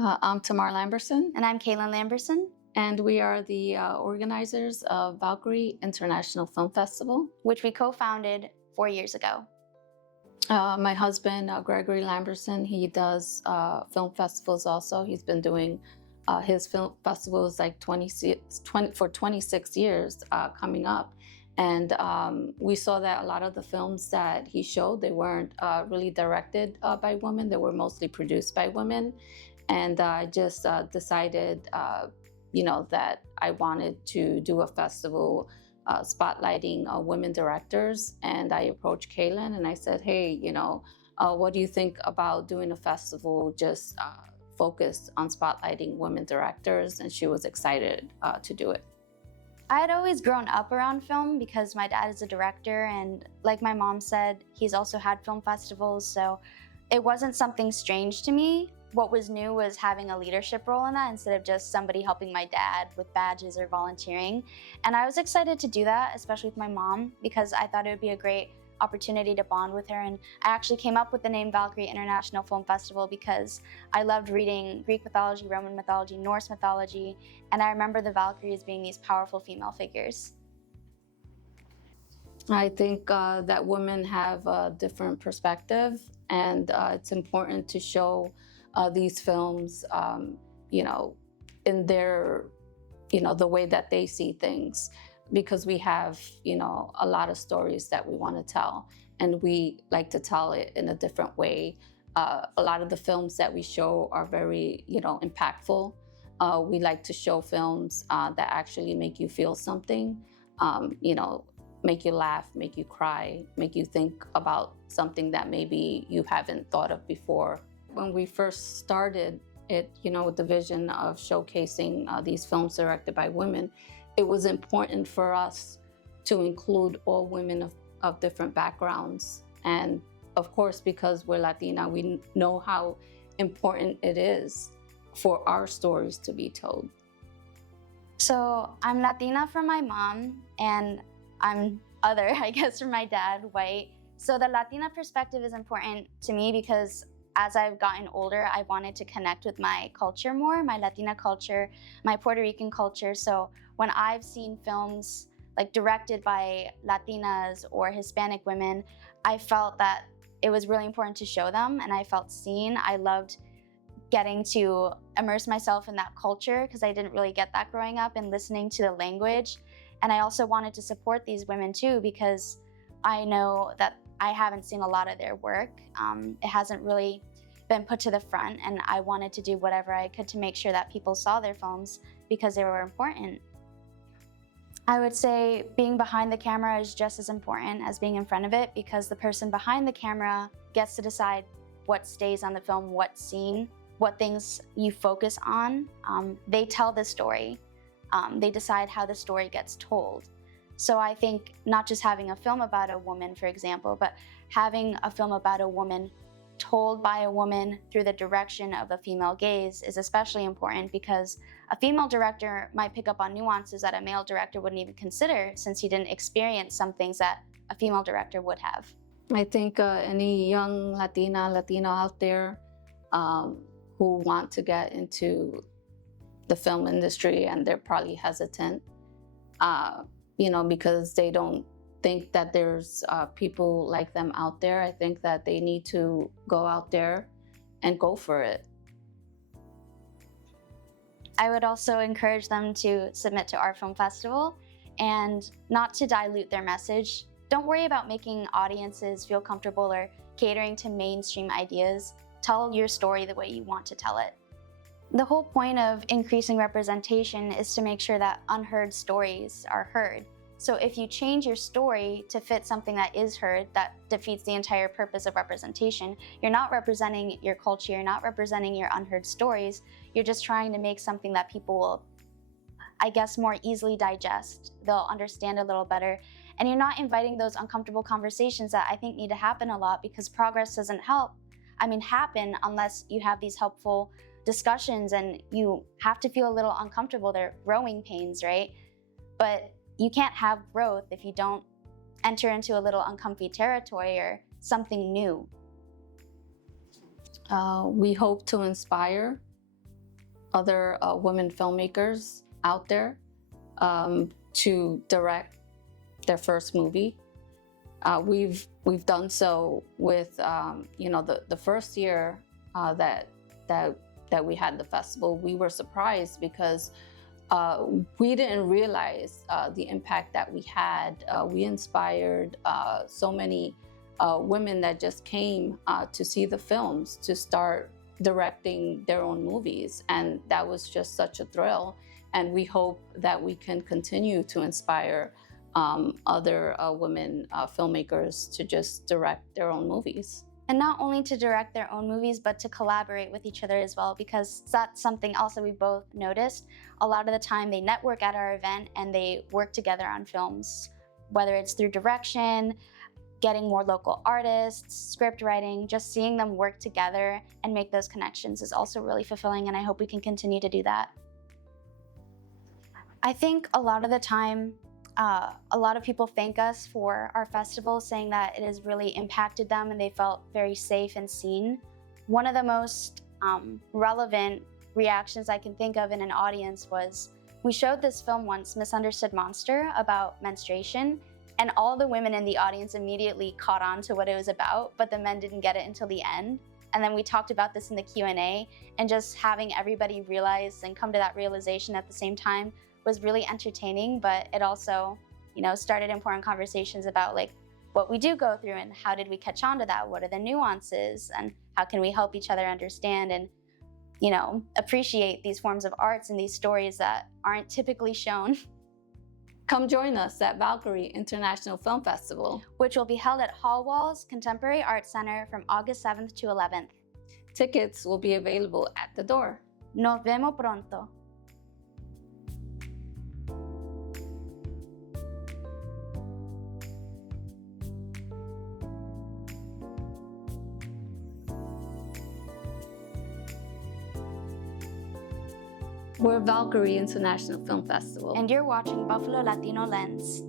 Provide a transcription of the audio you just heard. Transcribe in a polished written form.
I'm Tamar Lamberson, And I'm Kaelin Lamberson, and we are the organizers of Valkyrie International Film Festival, which we co-founded 4 years ago. My husband, Gregory Lamberson, he does film festivals also. He's been doing his film festivals like 26 years coming up. And we saw that a lot of the films that he showed, they weren't really directed by women. They were mostly produced by women. And I just decided, that I wanted to do a festival spotlighting women directors. And I approached Kaelin and I said, hey, what do you think about doing a festival just focused on spotlighting women directors? And she was excited to do it. I had always grown up around film because my dad is a director, and like my mom said, he's also had film festivals, so it wasn't something strange to me. What was new was having a leadership role in that instead of just somebody helping my dad with badges or volunteering. And I was excited to do that, especially with my mom, because I thought it would be a great opportunity to bond with her. And I actually came up with the name Valkyrie International Film Festival because I loved reading Greek mythology, Roman mythology, Norse mythology, and I remember the Valkyries being these powerful female figures. I think that women have a different perspective, and it's important to show these films, in their, the way that they see things, because we have, a lot of stories that we want to tell, and we like to tell it in a different way. A lot of the films that we show are very, impactful. We like to show films that actually make you feel something, make you laugh, make you cry, make you think about something that maybe you haven't thought of before. When we first started it, with the vision of showcasing these films directed by women, it was important for us to include all women of different backgrounds. And of course, because we're Latina, we know how important it is for our stories to be told. So I'm Latina from my mom, and I'm other, I guess, from my dad, white. So the Latina perspective is important to me because as I've gotten older, I wanted to connect with my culture more, my Latina culture, my Puerto Rican culture. So when I've seen films like directed by Latinas or Hispanic women, I felt that it was really important to show them, and I felt seen. I loved getting to immerse myself in that culture because I didn't really get that growing up, and listening to the language. And I also wanted to support these women too, because I know that I haven't seen a lot of their work. It hasn't really been put to the front, and I wanted to do whatever I could to make sure that people saw their films because they were important. I would say being behind the camera is just as important as being in front of it, because the person behind the camera gets to decide what stays on the film, what's seen, what things you focus on. They tell the story. They decide how the story gets told. So I think not just having a film about a woman, for example, but having a film about a woman told by a woman through the direction of a female gaze is especially important, because a female director might pick up on nuances that a male director wouldn't even consider, since he didn't experience some things that a female director would have. I think any young Latino out there who want to get into the film industry, and they're probably hesitant, because they don't think that there's people like them out there. I think that they need to go out there and go for it. I would also encourage them to submit to our film festival and not to dilute their message. Don't worry about making audiences feel comfortable or catering to mainstream ideas. Tell your story the way you want to tell it. The whole point of increasing representation is to make sure that unheard stories are heard. So if you change your story to fit something that is heard, that defeats the entire purpose of representation. You're not representing your culture, you're not representing your unheard stories, you're just trying to make something that people will, I guess, more easily digest. They'll understand a little better. And you're not inviting those uncomfortable conversations that I think need to happen a lot, because progress doesn't happen unless you have these helpful discussions, and you have to feel a little uncomfortable. They're growing pains, right? But you can't have growth if you don't enter into a little uncomfy territory or something new. We hope to inspire other women filmmakers out there to direct their first movie. We've done so with the first year that we had the festival. We were surprised because we didn't realize the impact that we had. We inspired so many women that just came to see the films to start directing their own movies, and that was just such a thrill. And we hope that we can continue to inspire other women filmmakers to just direct their own movies. And not only to direct their own movies, but to collaborate with each other as well, because that's something also we both noticed. A lot of the time they network at our event and they work together on films, whether it's through direction, getting more local artists, script writing, just seeing them work together and make those connections is also really fulfilling, and I hope we can continue to do that. I think a lot of the time, a lot of people thank us for our festival, saying that it has really impacted them and they felt very safe and seen. One of the most relevant reactions I can think of in an audience was, we showed this film once, Misunderstood Monster, about menstruation, and all the women in the audience immediately caught on to what it was about, but the men didn't get it until the end. And then we talked about this in the Q&A, and just having everybody realize and come to that realization at the same time was really entertaining, but it also, started important conversations about like what we do go through and how did we catch on to that? What are the nuances and how can we help each other understand and, appreciate these forms of arts and these stories that aren't typically shown. Come join us at Valkyrie International Film Festival, which will be held at Hallwalls Contemporary Arts Center from August 7th to 11th. Tickets will be available at the door. Nos vemos pronto. We're Valkyrie International Film Festival. And you're watching Buffalo Latino Lens.